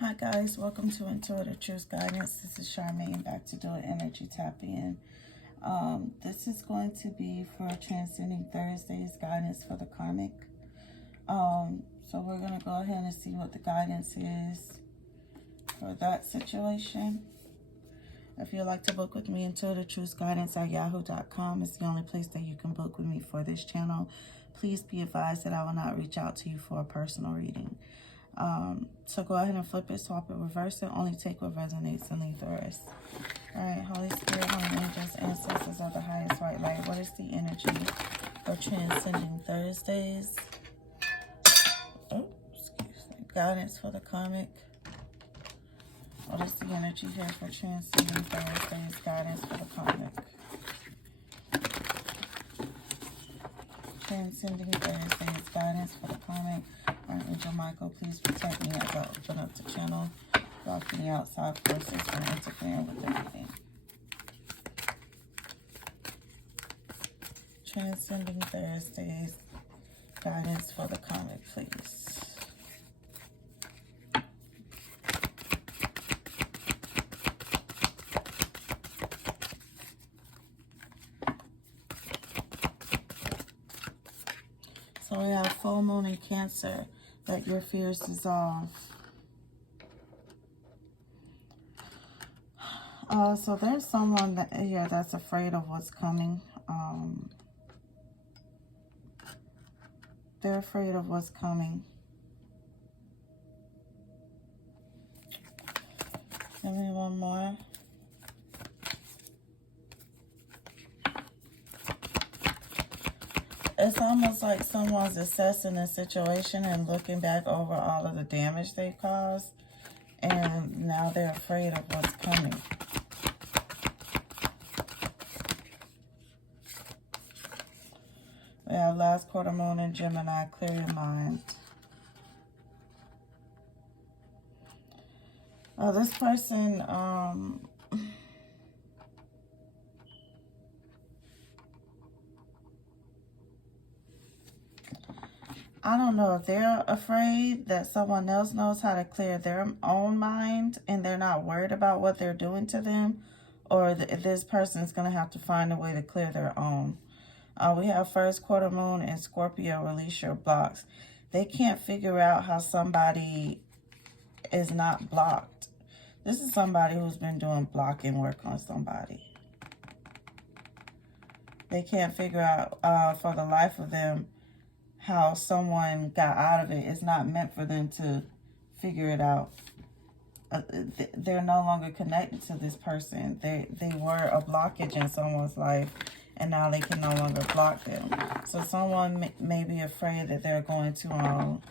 Hi guys, welcome to Intuitive Truth Guidance. This is Sharmaine, back to do an energy tap in. This is going to be for Transcending Thursday's guidance for the karmic. So we're going to go ahead and see what the guidance is for that situation. If you'd like to book with me, Intuitive Truth Guidance at yahoo.com is the only place that you can book with me for this channel. Please be advised that I will not reach out to you for a personal reading. So go ahead and flip it, swap it, reverse it. Only take what resonates and leave the rest. All right, Holy Spirit, Holy Angels, Ancestors of the highest white light. What is the energy for Transcending Thursdays? Oh, excuse me. Guidance for the karmic. What is the energy here for Transcending Thursdays? Guidance for the karmic. Transcending Thursdays, guidance for the karmic. Archangel Michael, please protect me as I open up the channel. Block the outside forces from interfering with everything. Transcending Thursdays, guidance for the karmic, please. So we have full moon in Cancer. Let your fears dissolve. So there's someone here that's afraid of what's coming. They're afraid of what's coming. Give me one more. It's almost like someone's assessing the situation and looking back over all of the damage they caused. And now they're afraid of what's coming. We have last quarter moon in Gemini. Clear your mind. This person, I don't know if they're afraid that someone else knows how to clear their own mind and they're not worried about what they're doing to them, or this person's going to have to find a way to clear their own. We have first quarter moon in Scorpio. Release your blocks. They can't figure out how somebody is not blocked. This is somebody who's been doing blocking work on somebody. They can't figure out for the life of them how someone got out of it. It's not meant for them to figure it out. They're no longer connected to this person. They were a blockage in someone's life, and now they can no longer block them. So someone may be afraid that they're going to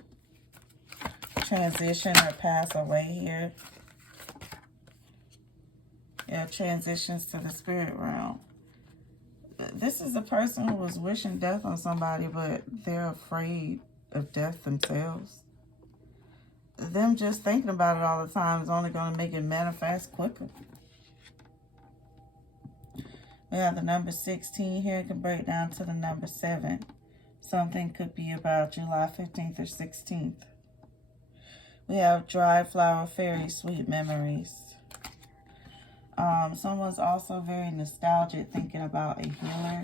transition or pass away here. Yeah, transitions to the spirit realm. This is a person who was wishing death on somebody, but they're afraid of death themselves. Them just thinking about it all the time is only going to make it manifest quicker. We have the number 16 here. It can break down to the number 7. Something could be about July 15th or 16th. We have dry flower fairy, sweet memories. Someone's also very nostalgic, thinking about a healer.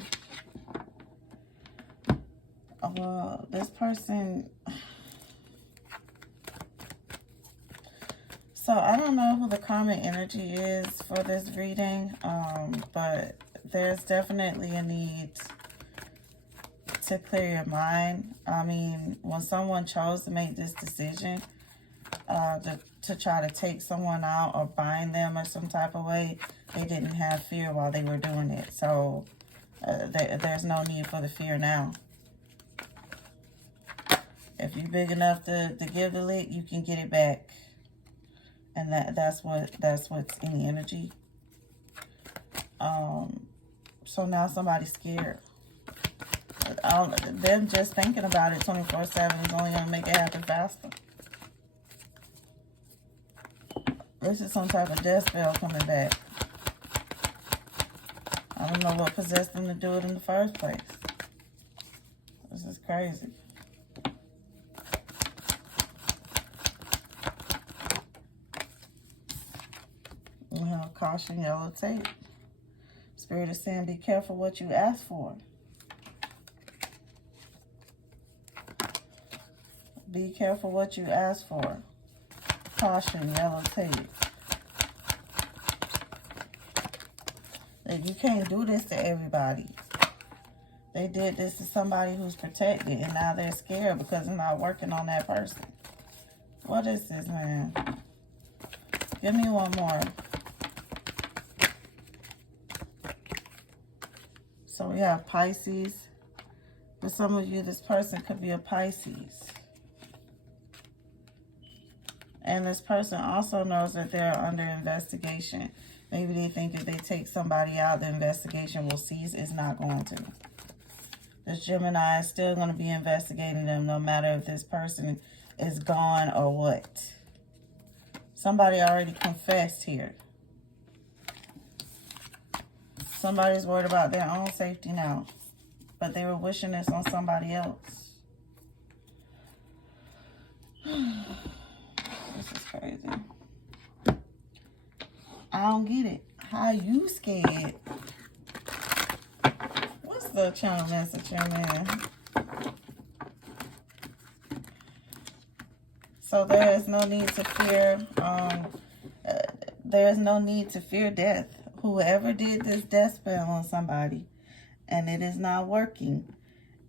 Well, this person... So, I don't know who the karmic energy is for this reading, but there's definitely a need to clear your mind. I mean, when someone chose to make this decision, to try to take someone out or bind them or some type of way, they didn't have fear while they were doing it. So there's no need for the fear now. If you're big enough to give the lick, you can get it back. And that's what's in the energy. So now somebody's scared. Them just thinking about it 24/7 is only going to make it happen faster. This is some type of death spell coming back. I don't know what possessed them to do it in the first place. This is crazy. Caution, yellow tape. Spirit is saying, be careful what you ask for. Be careful what you ask for. Caution, yellow tape. That you can't do this to everybody. They did this to somebody who's protected, and now they're scared because they're not working on that person. What is this, man? Give me one more. So we have Pisces. For some of you, this person could be a Pisces. And this person also knows that they're under investigation. Maybe they think if they take somebody out, the investigation will cease. It's not going to. This Gemini is still going to be investigating them no matter if this person is gone or what. Somebody already confessed here. Somebody's worried about their own safety now. But they were wishing this on somebody else. This is crazy. I don't get it. How you scared? What's the channel message here, man? So there is no need to fear. There is no need to fear death. Whoever did this death spell on somebody, and it is not working,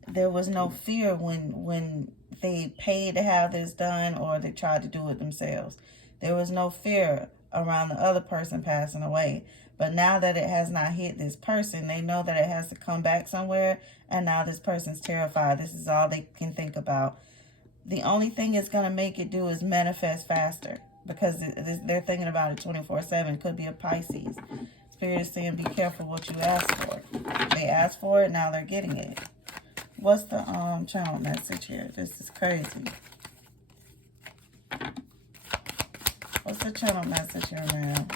there was no fear when they paid to have this done or they tried to do it themselves. There was no fear around the other person passing away. But now that it has not hit this person, they know that it has to come back somewhere, and now this person's terrified. This is all they can think about. The only thing it's going to make it do is manifest faster, because they're thinking about it 24/7. Could be a Pisces. Spirit is saying, be careful what you ask for. They asked for it, now they're getting it. What's the channel message here? This is crazy. What's the channel message here, man?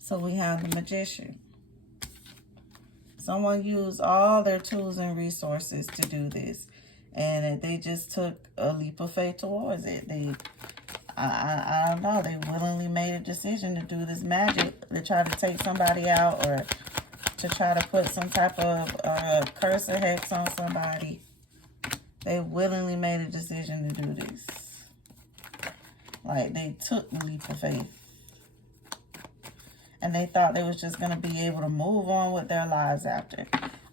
So we have the Magician. Someone used all their tools and resources to do this, and they just took a leap of faith towards it. I don't know, they willingly made a decision to do this magic to try to take somebody out, or to try to put some type of curse or hex on somebody. They willingly made a decision to do this. Like, they took the leap of faith. And they thought they was just going to be able to move on with their lives after.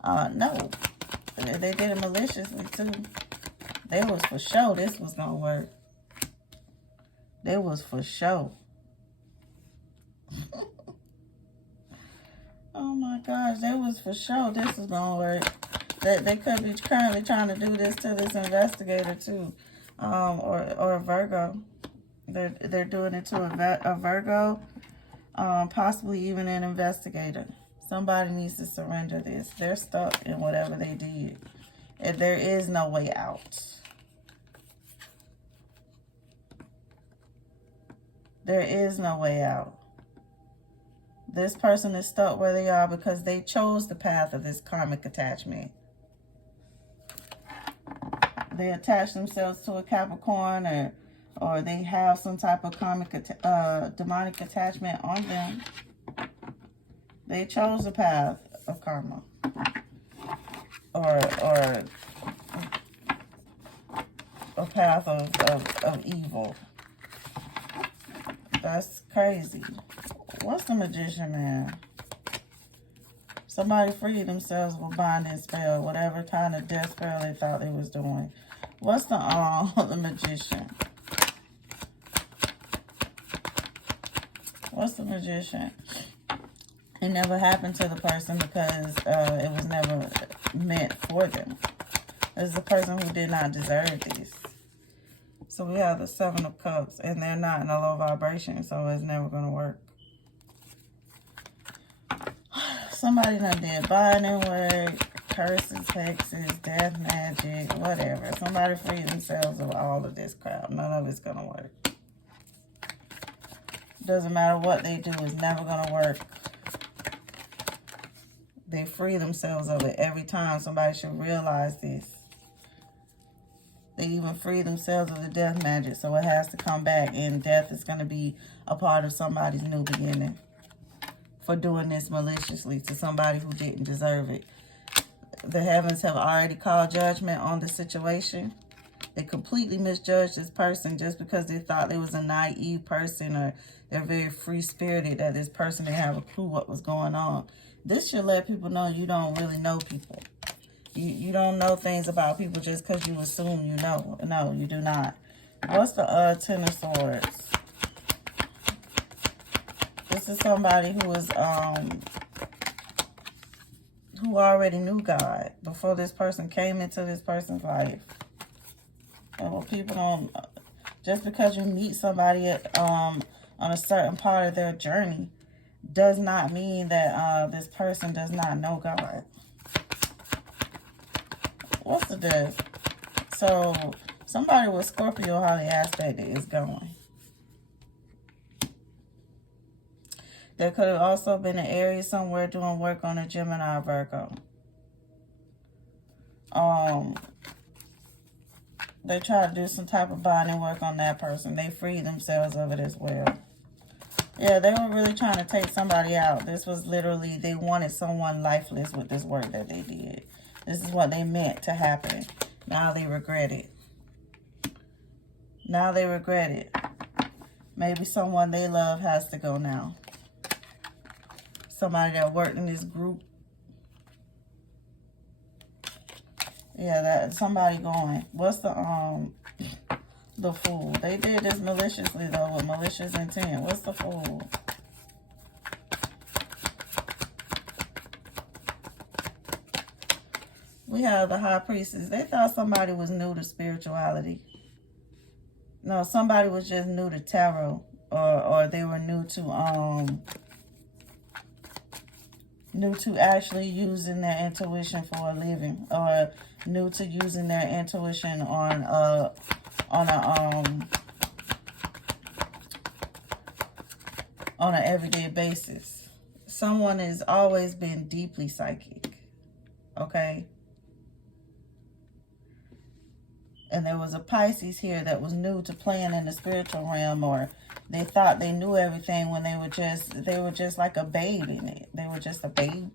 No. They did it maliciously, too. They was for sure this was going to work. They was for sure. Oh, my gosh. They was for sure this was going to work. They could be currently trying to do this to this investigator, too. Or a Virgo. They're doing it to a Virgo. Possibly even an investigator. Somebody needs to surrender this. They're stuck in whatever they did. And there is no way out. There is no way out. This person is stuck where they are because they chose the path of this karmic attachment. They attach themselves to a Capricorn, or they have some type of karmic, demonic attachment on them. They chose the path of karma. Or a path of evil. That's crazy. What's the Magician, man? Somebody freed themselves with binding spell, whatever kind of death spell they thought they was doing. What's the Magician? What's the Magician? It never happened to the person because it was never meant for them. This is a person who did not deserve this. So we have the Seven of Cups, and they're not in a low vibration, so it's never going to work. Somebody done did binding work, curses, hexes, death magic, whatever. Somebody freed themselves of all of this crap. None of it's going to work. Doesn't matter what they do, it's never going to work. They free themselves of it every time. Somebody should realize this. They even free themselves of the death magic, so it has to come back, and death is going to be a part of somebody's new beginning for doing this maliciously to somebody who didn't deserve it. The heavens have already called judgment on the situation. They completely misjudged this person just because they thought they was a naive person, or they're very free-spirited, that this person didn't have a clue what was going on. This should let people know you don't really know people. You don't know things about people just because you assume you know. No, you do not. What's the Ten of Swords? This is somebody who is who already knew God before this person came into this person's life. And what people don't, just because you meet somebody on a certain part of their journey does not mean that this person does not know God. What's the death? So somebody with Scorpio highly aspect is going. There could have also been an Aries somewhere doing work on a Gemini or Virgo. They try to do some type of bonding work on that person. They freed themselves of it as well. Yeah, they were really trying to take somebody out. This was literally, they wanted someone lifeless with this work that they did. This is what they meant to happen. Now they regret it. Now they regret it. Maybe someone they love has to go now. Somebody that worked in this group. Yeah, that somebody going. What's the Fool? They did this maliciously though, with malicious intent. What's the Fool? We have the High Priestess. They thought somebody was new to spirituality. No, somebody was just new to tarot, or they were new to actually using their intuition for a living, or new to using their intuition on an everyday basis. Someone has always been deeply psychic, okay? And there was a Pisces here that was new to playing in the spiritual realm, or they thought they knew everything when they were just like a babe in it. They were just a babe.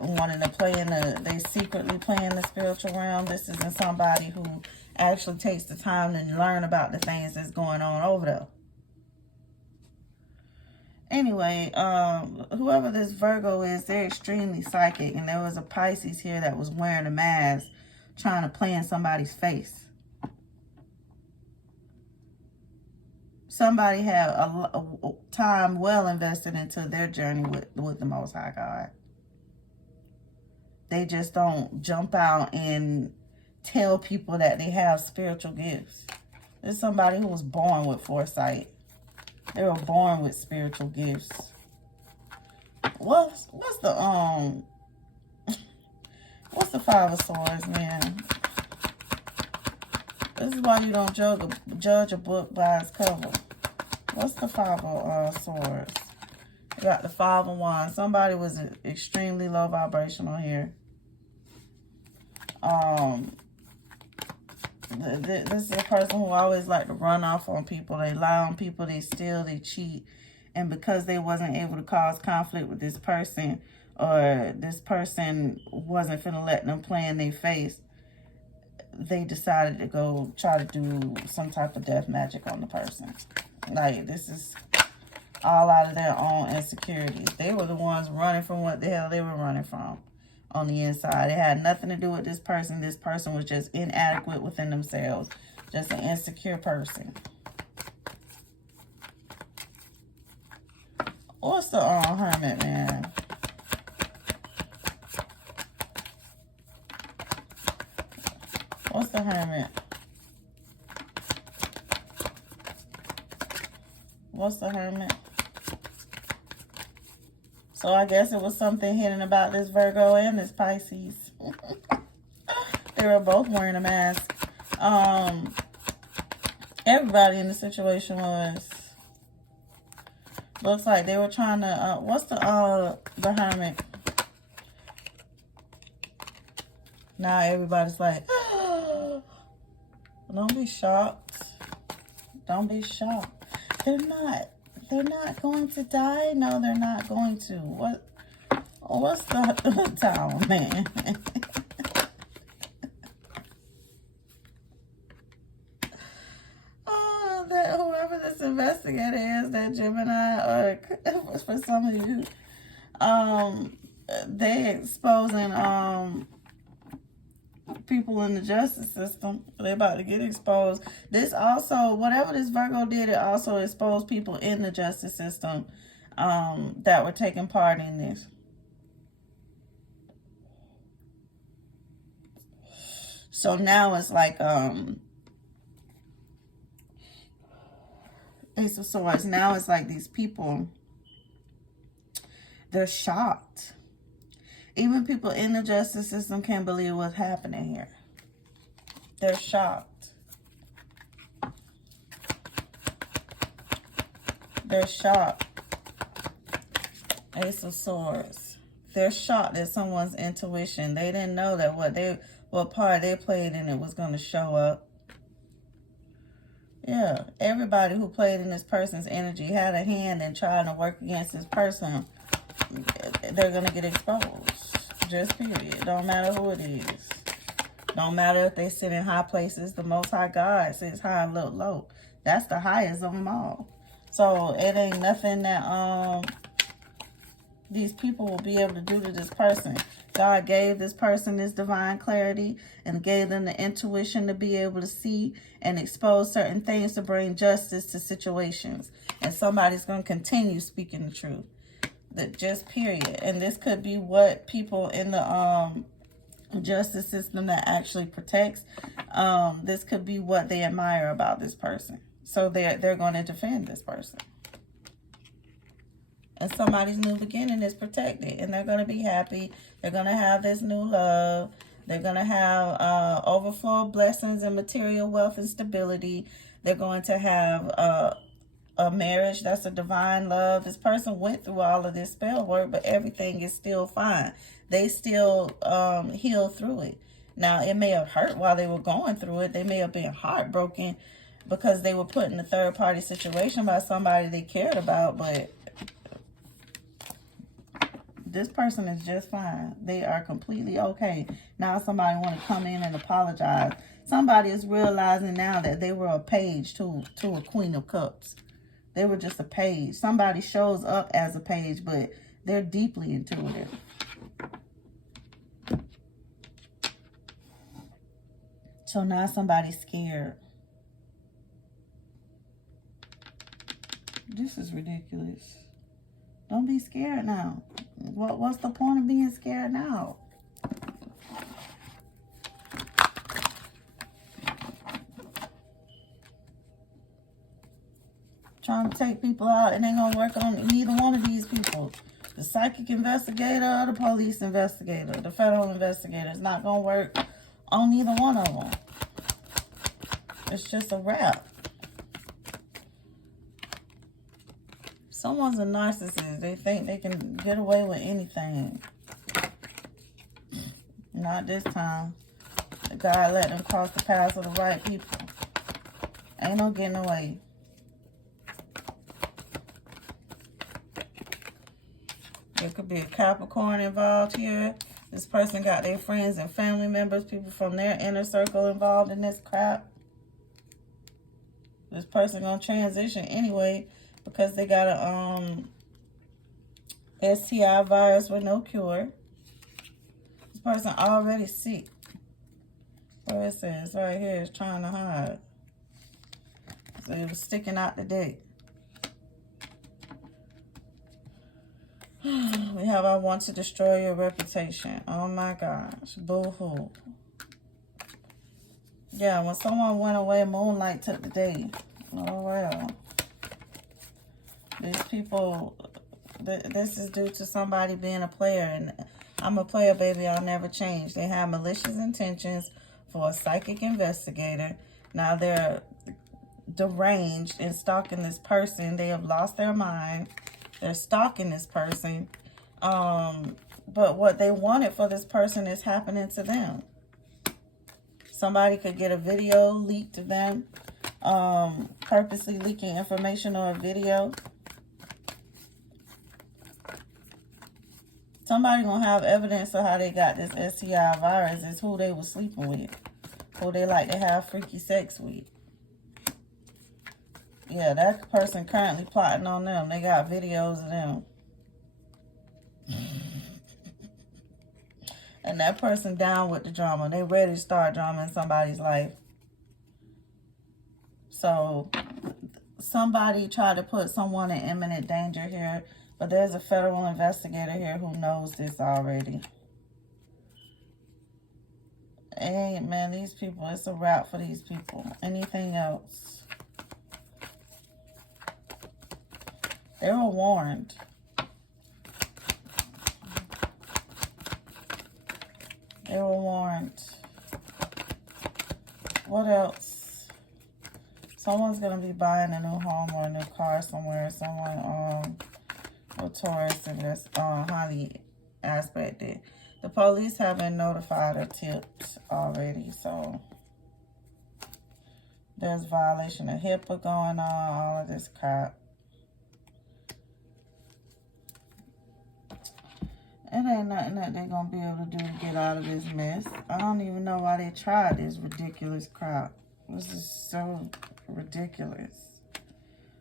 Wanting to play they secretly play in the spiritual realm. This isn't somebody who actually takes the time to learn about the things that's going on over there. Anyway, whoever this Virgo is, they're extremely psychic. And there was a Pisces here that was wearing a mask, trying to play in somebody's face. Somebody had a time well invested into their journey with the Most High God. They just don't jump out and tell people that they have spiritual gifts. There's somebody who was born with foresight. They were born with spiritual gifts. What's the what's the Five of Swords, man? This is why you don't judge a book by its cover. What's the Five of Swords? You got the Five of Wands. Somebody was extremely low vibrational here. This is a person who always like to run off on people. They lie on people. They steal. They cheat. And because they wasn't able to cause conflict with this person, or this person wasn't finna let them play in their face, they decided to go try to do some type of death magic on the person. Like, this is all out of their own insecurities. They were the ones running from what the hell they were running from on the inside. It had nothing to do with this person. This person was just inadequate within themselves. Just an insecure person. What's the Hermit, man? What's the Hermit? What's the Hermit? So I guess it was something hidden about this Virgo and this Pisces. They were both wearing a mask. Everybody in the situation was. Looks like they were trying to, what's the Hermit? Now everybody's like, Don't be shocked. Don't be shocked. They're not going to die. No, they're not going to. What's the town, man? Oh, that whoever this investigator is, that Gemini, or for some of you, they exposing people in the justice system. They're about to get exposed. This also, whatever this Virgo did, it also exposed people in the justice system that were taking part in this. So now it's like Ace of Swords. Now it's like these people, they're shocked. Even people in the justice system can't believe what's happening here. They're shocked. They're shocked. Ace of Swords. They're shocked at someone's intuition. They didn't know that what part they played in it was going to show up. Yeah, everybody who played in this person's energy had a hand in trying to work against this person. They're going to get exposed. Just period. Don't matter who it is. Don't matter if they sit in high places. The Most High God sits high and look low. That's the highest of them all. So it ain't nothing that these people will be able to do to this person. God gave this person this divine clarity and gave them the intuition to be able to see and expose certain things to bring justice to situations. And somebody's going to continue speaking the truth. That just period. And this could be what people in the justice system that actually protects, this could be what they admire about this person. So they're going to defend this person. And somebody's new beginning is protected. And they're going to be happy. They're going to have this new love. They're going to have overflow of blessings and material wealth and stability. They're going to have a marriage that's a divine love. This person went through all of this spell work, but everything is still fine. They still heal through it. Now, it may have hurt while they were going through it. They may have been heartbroken because they were put in a third-party situation by somebody they cared about, but this person is just fine. They are completely okay. Now somebody want to come in and apologize. Somebody is realizing now that they were a page to a Queen of Cups. They were just a page. Somebody shows up as a page, but they're deeply intuitive. So now somebody's scared. This is ridiculous. Don't be scared now. What's the point of being scared now? Trying to take people out, and ain't gonna work on neither one of these people. The psychic investigator or the police investigator, the federal investigator. It's not gonna work on neither one of them. It's just a wrap. Someone's a narcissist. They think they can get away with anything. Not this time. God let them cross the paths of the right people. Ain't no getting away. There could be a Capricorn involved here. This person got their friends and family members, people from their inner circle involved in this crap. This person gonna transition anyway because they got a STI virus with no cure. This person already sick. Where it says right here is trying to hide. So it was sticking out the dick. We have I want to destroy your reputation. Oh my gosh. Boo-hoo. Yeah, when someone went away, moonlight took the day. Oh well. These people, this is due to somebody being a player. And I'm a player, baby. I'll never change. They have malicious intentions for a psychic investigator. Now they're deranged and stalking this person. They have lost their mind. They're stalking this person. But what they wanted for this person is happening to them. Somebody could get a video leaked to them, purposely leaking information or a video. Somebody gonna have evidence of how they got this STI virus. Is who they was sleeping with, who they like to have freaky sex with. Yeah, that person currently plotting on them. They got videos of them. And that person down with the drama. They ready to start drama in somebody's life. So, somebody tried to put someone in imminent danger here. But there's a federal investigator here who knows this already. Hey, man, these people, it's a wrap for these people. Anything else? They were warned. They were warned. What else? Someone's going to be buying a new home or a new car somewhere. Someone, or tourists in this highly aspected. The police have been notified or tipped already, so there's violation of HIPAA going on, all of this crap. It ain't nothing that they're gonna be able to do to get out of this mess. I don't even know why they tried this ridiculous crap. This is so ridiculous.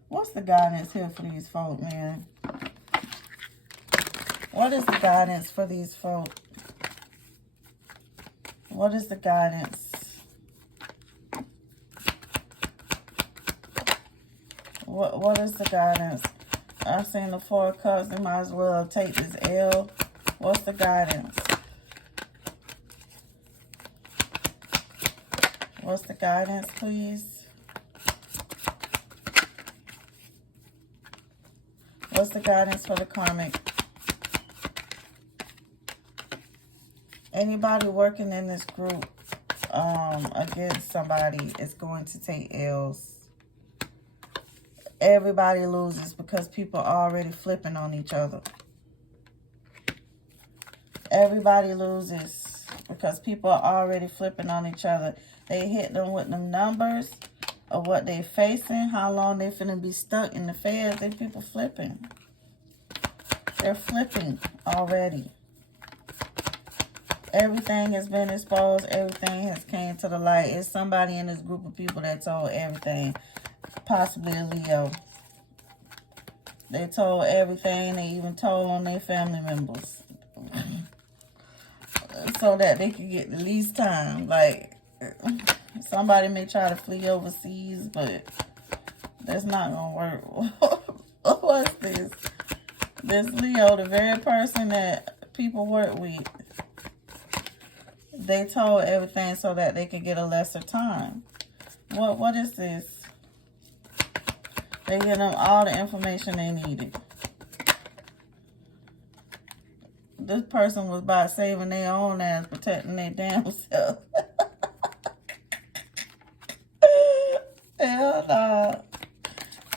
What's the guidance here for these folk, man? What is the guidance for these folk? What is the guidance? What is the guidance? I've seen the Four of Cups. They might as well take this L. What's the guidance? What's the guidance, please? What's the guidance for the karmic? Anybody working in this group against somebody is going to take L's. Everybody loses because people are already flipping on each other. Everybody loses because people are already flipping on each other. They hit them with them numbers of what they facing, how long they finna be stuck in the feds. They people flipping. They're flipping already. Everything has been exposed. Everything has came to the light. It's somebody in this group of people that told everything. Possibly a Leo. They told everything. They even told on their family members. So that they could get the least time. Like, somebody may try to flee overseas, but that's not going to work. What's this? This Leo, the very person that people work with. They told everything so that they could get a lesser time. What is this? They get them all the information they needed. This person was about saving their own ass, protecting their damn self. Hell no.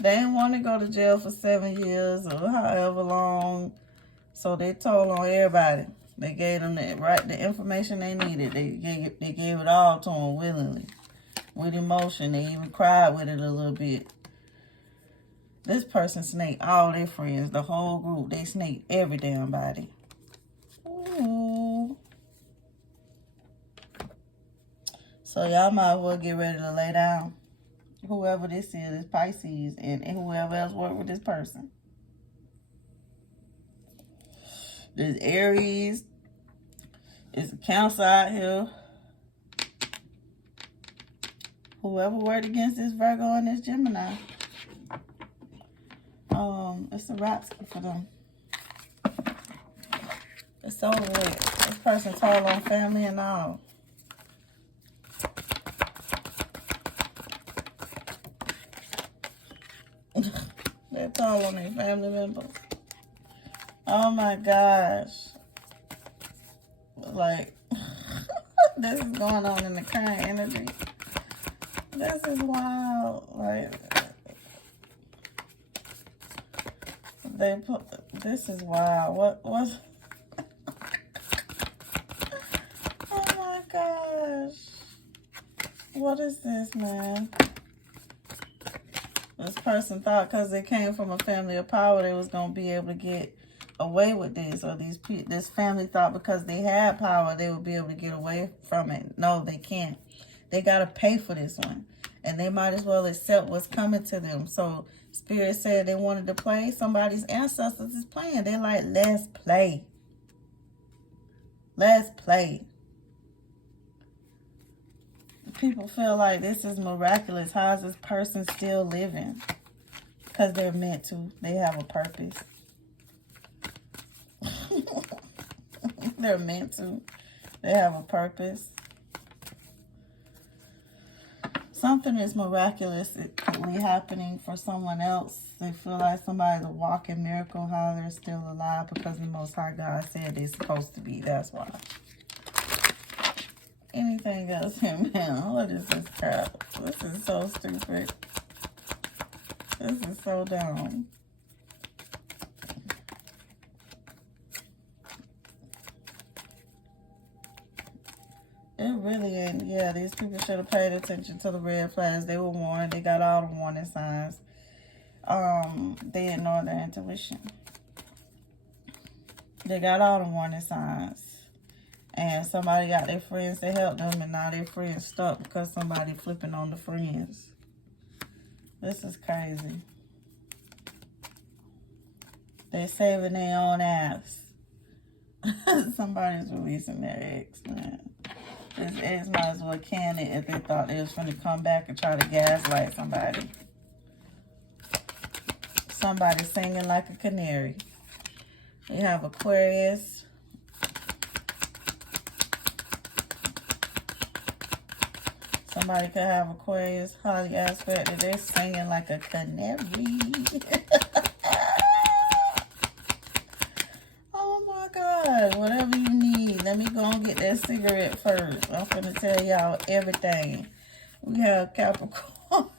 They didn't want to go to jail for 7 years or however long. So they told on everybody. They gave them the information they needed. They gave it all to them willingly. With emotion. They even cried with it a little bit. This person snaked all their friends. The whole group. They snaked every damn body. Ooh. So y'all might as well get ready to lay down. Whoever this is Pisces. And whoever else worked with this person. There's Aries. There's a Cancer out here. Whoever worked against this Virgo and this Gemini. It's a wrap for them. It's over with. This person told on family and all. They told on their family members. Oh my gosh. Like, this is going on in the current energy. This is wild. Like, they put, this is wild. What? Oh my gosh. What is this, man? This person thought because they came from a family of power, they was going to be able to get away with this. Or this family thought because they had power, they would be able to get away from it. No, they can't. They got to pay for this one. And they might as well accept what's coming to them. So Spirit said they wanted to play. Somebody's ancestors is playing. They're like, let's play. Let's play. People feel like this is miraculous. How is this person still living? Because they're meant to. They have a purpose. They're meant to. They have a purpose. Something is miraculously happening for someone else. They feel like somebody's a walking miracle, how they're still alive, because the Most High God said they're supposed to be. That's why. Anything else here, man? What is this crap? This is so stupid. This is so dumb. It really ain't. Yeah, these people should have paid attention to the red flags. They were warned. They got all the warning signs. They ignored their intuition. They got all the warning signs. And somebody got their friends to help them, and now their friends stuck because somebody flipping on the friends. This is crazy. They're saving their own ass. Somebody's releasing their ex, man. This ex might as well can it if they thought they was going to come back and try to gaslight somebody. Somebody singing like a canary. You have Aquarius. Somebody could have Aquarius highly aspected. They're singing like a canary. Oh my God. Whatever you need. Let me go and get that cigarette first. I'm going to tell y'all everything. We have Capricorn.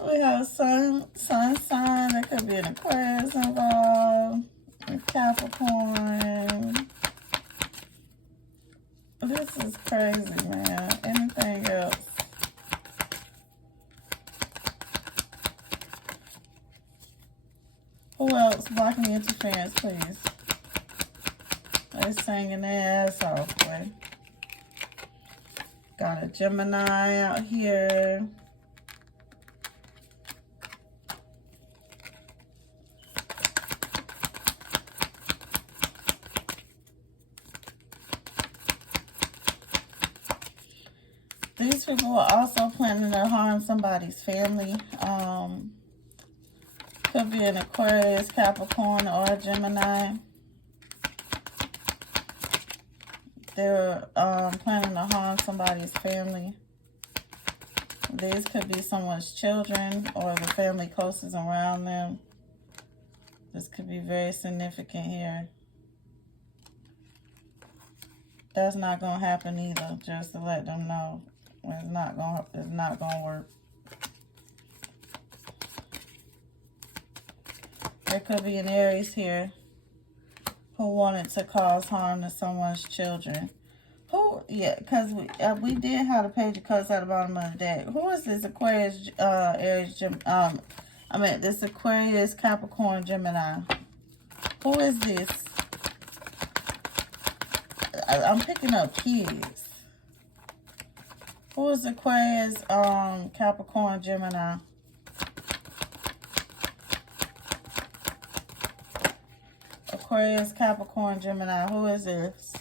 We have sun sign. There could be an Aquarius involved. And Capricorn. This is crazy, man. Anything else? Who else? Blocking interference, please. They're singing their ass off, boy. Got a Gemini out here. These people are also planning to harm somebody's family. Could be an Aquarius, Capricorn, or a Gemini. They're planning to harm somebody's family. These could be someone's children or the family closest around them. This could be very significant here. That's not going to happen either, just to let them know. It's not gonna work. There could be an Aries here who wanted to cause harm to someone's children. Yeah, because we did have a page of cards at the bottom of the deck. Who is this Aquarius, Aries, this Aquarius, Capricorn, Gemini? Who is this? I'm picking up kids. Who is Aquarius, Capricorn, Gemini? Aquarius, Capricorn, Gemini. Who is this?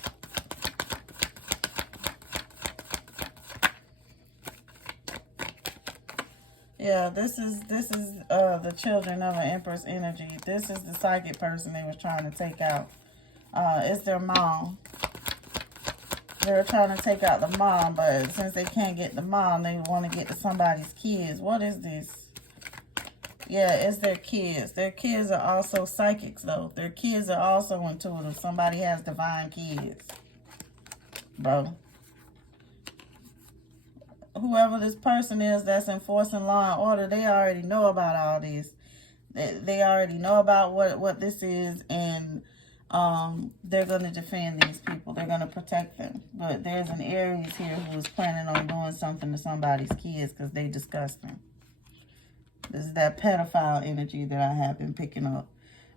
Yeah, this is the children of an Empress energy. This is the psychic person they was trying to take out. It's their mom. They're trying to take out the mom, but since they can't get the mom, they want to get to somebody's kids. What is this? Yeah, it's their kids. Their kids are also psychics, though. Their kids are also intuitive. Somebody has divine kids. Bro. Whoever this person is that's enforcing law and order, they already know about all this. They already know about what this is, and they're going to defend these people. They're going to protect them. But there's an Aries here who is planning on doing something to somebody's kids because they disgusting. This is that pedophile energy that I have been picking up.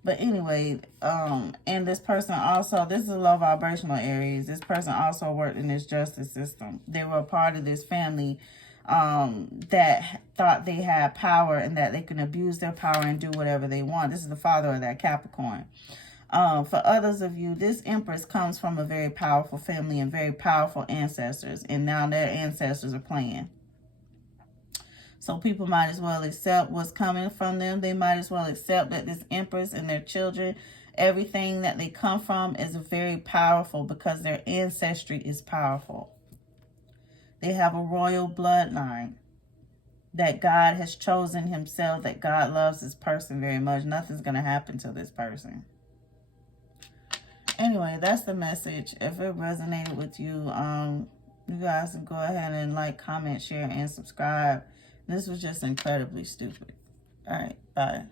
But anyway, and this person also, this is a low vibrational Aries. This person also worked in this justice system. They were a part of this family that thought they had power and that they can abuse their power and do whatever they want. This is the father of that Capricorn. For others of you, this Empress comes from a very powerful family and very powerful ancestors. And now their ancestors are playing. So people might as well accept what's coming from them. They might as well accept that this Empress and their children, everything that they come from is very powerful because their ancestry is powerful. They have a royal bloodline that God has chosen himself, that God loves this person very much. Nothing's going to happen to this person. Anyway, that's the message. If it resonated with you, you guys can go ahead and like, comment, share, and subscribe. This was just incredibly stupid. All right, bye.